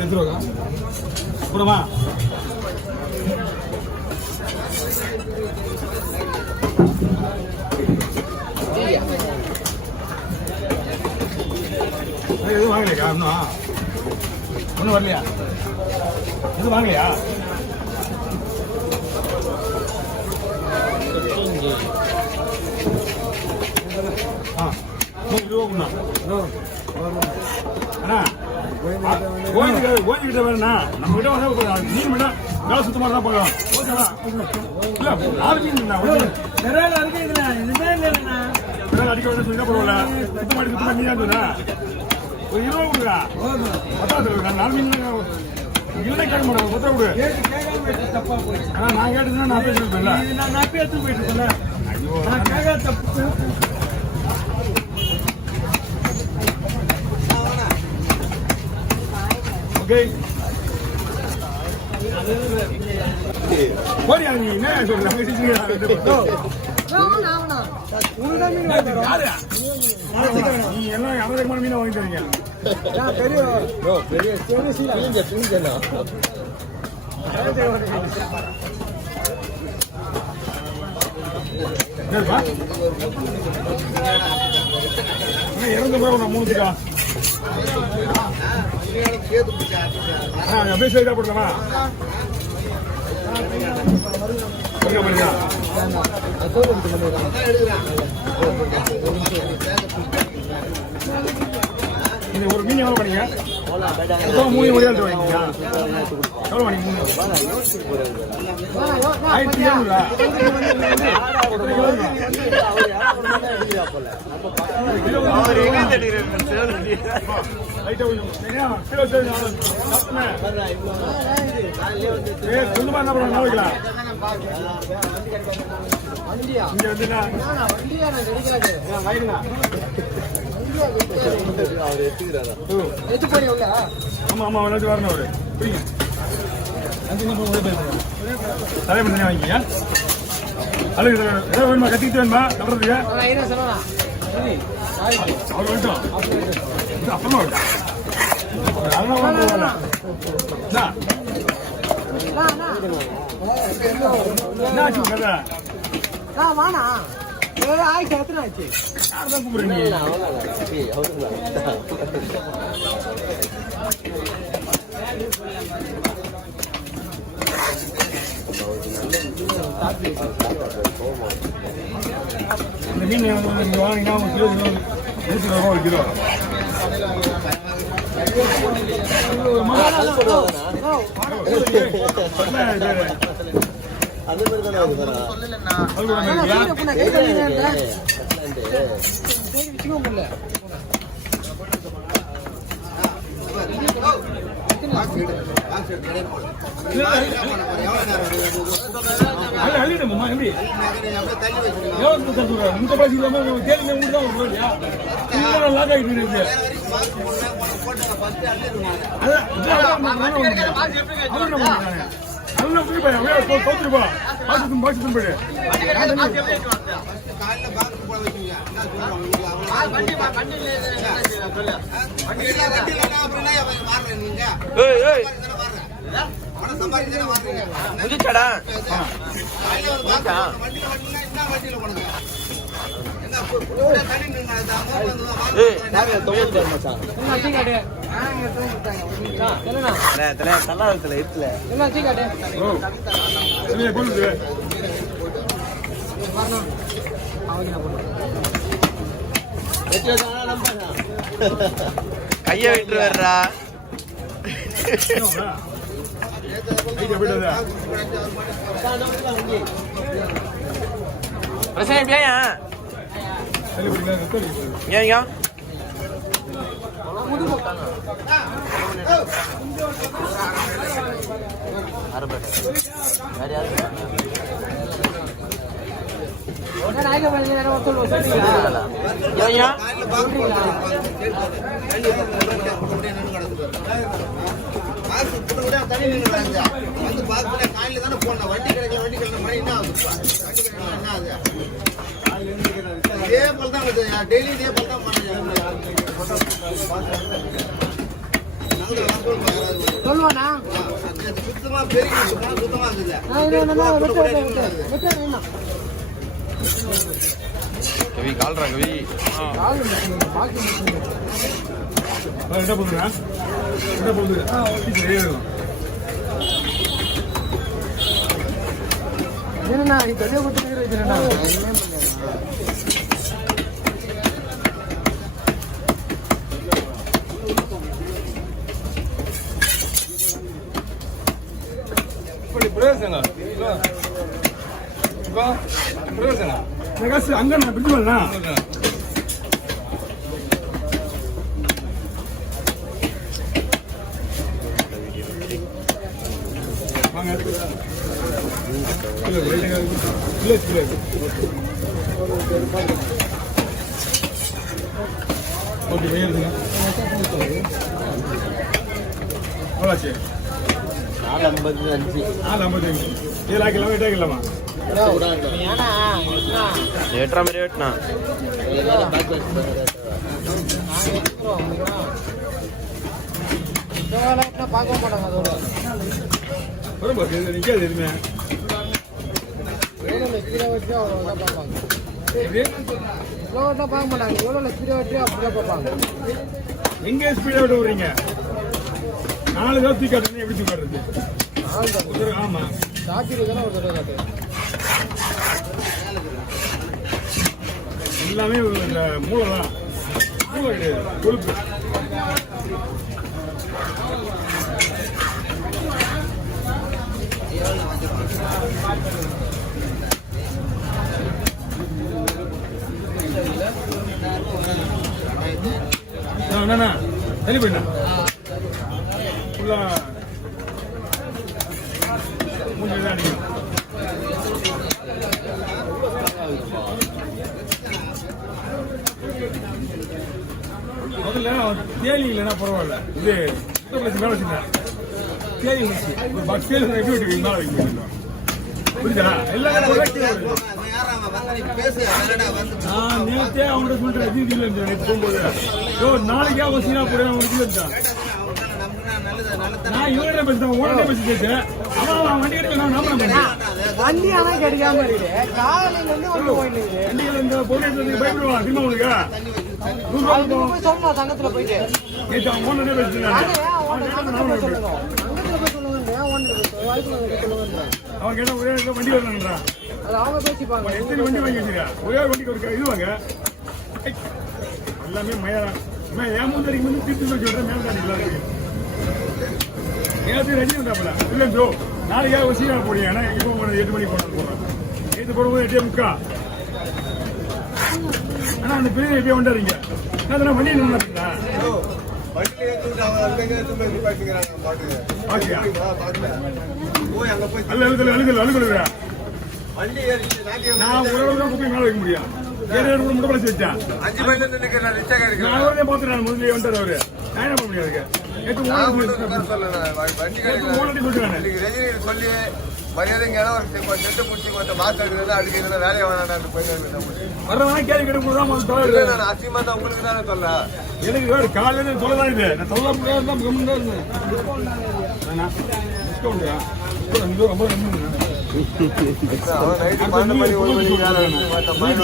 எடுத்துருவாங்க அப்புறமா எதுவும் வாங்கலையா ஒன்றும் வரலையா எதுவும் வாங்கலையா அண்ணா கோயிலுக்கிட்ட வேணா நம்ம கிட்ட வந்து மீன் மட்டும் வேலை சுத்தமாக தான் போகலாம் ஓகேவா இல்லை 4 மீன் நிறைய அடிக்க வேணும் சொல்லி பரவாயில்ல சுத்தமாக மீனா இருந்தா ஒரு 20 கொடுக்குறா பத்தாவது 4 மீன் இல்லை கேட்க மாட்டேன் கொத்த விடு ஆனால் நான் கேட்டதுன்னா நான் பேசிருப்பேன்ல நான் பேசி போயிட்டு இருக்கேன்ல ஐயோ நான் கேட்க தப்பு ஓகே போறியா நீ என்ன சொல்ற நீ எல்லாம் அமரமான மீனை வாங்கி தரீங்க இறந்து போய் மூணுக்கா அப்படியே சைடா போடலாமா இது ஒரு மீன் எவ்வளோ பண்ணீங்க 3 மணியால் வாங்கிக்கீங்க எவ்வளோ பண்ணீங்க 3 ஆமா ஆமா வரணும் அவரு தலைமை பண்ணி வாங்கிக்க அழகு ஏதோ வேணுமா கத்திக்கிட்டு வேணுமா சொல்றதுக்கு அவர் வந்துட்டோம் அப்புறமா வாணா ஆயிடுச்சு எத்தனை ஆச்சு இந்த மீன் வாங்கினா கிலோ 120 ரூபா கைய விட்டு வர்றா பிரச்சனை எப்படியா ஏங்க தண்ணி வந்து பாத்துல காலையில தானே போடணும். வண்டி கிடைக்கல மணி என்ன ஆகுது? வண்டி கிடைக்கல என்ன ஆகுது? இதே போல தான் டெய்லி இதே போல தான் பண்ண சொல்லுவாண்ணா சுத்தமா பெருகி சுத்தமா இருக்குது கவி கால்றா கவி என்ன பண்ணுங்க என்ன பண்ணுங்க என்னண்ணா நீ தொழில் கொடுத்துருக்கிறேன் அங்க நான் பிடிச்சு வரல வாங்க ஓகே வேறுங்க எவ்வளோச்சு 455 7 ஆக்கிடலாமா 8 ஆக்கிடலாமா ஏற்றா மாதிரி வெட்டினா பார்க்க மாட்டாங்க அதோட நிற்காது எதுவுமே கீரை வச்சு அவ்வளோதான் பார்ப்பாங்க ஸ்லோவாக பார்க்க மாட்டாங்க எவ்வளோ கீரை வச்சு அப்படிதான் பார்ப்பாங்க எங்கே ஸ்பீடாக விட்டு விடுறீங்க 4 தடவை தூக்கி காட்டுறது எப்படி தூக்கி காட்டுறது ஆமா சாப்பிட்டு தானே ஒரு தடவை காட்டு எல்லாமே இந்த மூளை தான் மூளை கிடையாது கொழுப்பு அண்ணா தள்ளி போயிட்டா ஃபுல்லா மூணு அடிக்கும் முதல்ல தேலி இல்லைன்னா பரவாயில்ல இது சுத்தப்பளசி மேலே வச்சுருந்தேன் தேலி வச்சு ஒரு பாக்ஸ் தேலி எப்படி விட்டு மேலே வைக்க முடியும் புரியுதா எல்லாரும் நேரத்தே அவங்கள்ட்ட சொல்றேன் இது இல்லை நேற்று போகும்போது நாளைக்கே அவன் சீனா போட அவனுக்கு இருந்தான் நான் இவரே பேசுறேன் ஓனரே பேசி கேட்டேன் அவன் வண்டி எடுக்க நான் நாம பண்ணேன் வண்டி ஆனால் கிடைக்காம இருக்கு காலையில இருந்து வந்து போயிட்டு வண்டிகள் இந்த பொருள் பயப்படுவான் திரும்ப உங்களுக்கு போய் சொல்லணும் சங்கத்துல போயிட்டு நேற்று அவன் ஓனரே பேசுறேன் அவன் கேட்டா ஒரே வண்டி வரலான்றான் அது அவங்க பேசிப்பாங்க எத்தனை வண்டி வாங்கி வச்சிருக்கா ஒரே வண்டிக்கு ஒரு இது வாங்க எல்லாமே என் முன்னாடி வந்து திருச்சி சொல்றேன் மேல்தாடி நேரத்துக்கு ரெடி வந்தாப்புல இல்லை ப்ரோ நாளைக்கா ஒரு சீனா போடியா ஏன்னா இப்போ 8 மணிக்கு போனோம் 8 போடும்போது 8:45 ஆனா அந்த பெரிய எப்படியே வந்துடுறீங்க நான் வண்டி நின்றுங்களா அழுகுறா நான் உறவு தான் குப்பை மேல வைக்க முடியும் முட்டை பழச்சு வச்சேன் 5 மணி நான் அவரே பார்த்துறேன் முதல்ல வந்துட்டார் அவரு நான் என்ன பண்ண முடியாது சொல்லி மரியாதைங்க ஒரு செட்டு பிடிச்சி கொஞ்சம் மாத்தாடுறது அடிக்கிறது வேலையை வேணாம் வரவனா கேள்வி கேட்க நான் அசியமா தான் உங்களுக்கு தானே சொல்ல எனக்கு வேறு காலையில சொல்லதான் இது நான் சொல்ல முடியாது தான் ரொம்ப அவன் நைட்டு 12 மணி 1 மணி